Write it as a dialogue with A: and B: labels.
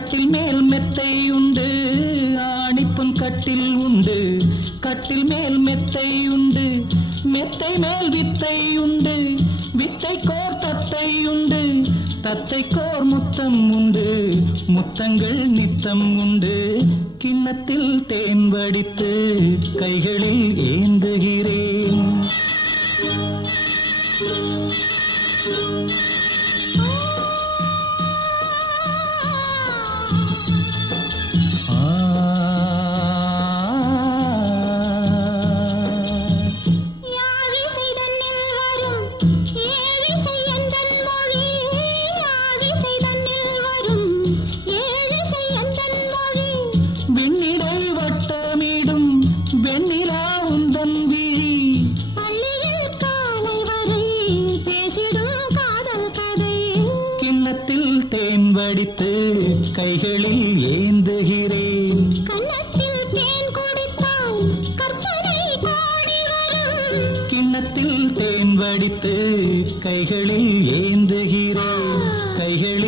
A: காற்றில் மேல் மெத்தை உண்டு ஆணிப்பும் கட்டில் உண்டு. கட்டில் மேல் மெத்தை உண்டு மெத்தை மேல் வித்தை உண்டு. வித்தை கோர் தத்தை உண்டு தத்தை கோர் முத்தம் உண்டு. முத்தங்கள் நித்தம் உண்டு. கிண்ணத்தில் தேன் வடித்து கைகளில் ஏந்துகி தேன் வடித்து கைகளில் ஏந்துகிறேன் கிண்ணத்தில் தேன் வடித்து கைகளில் ஏந்துகிறேன். கைகளில்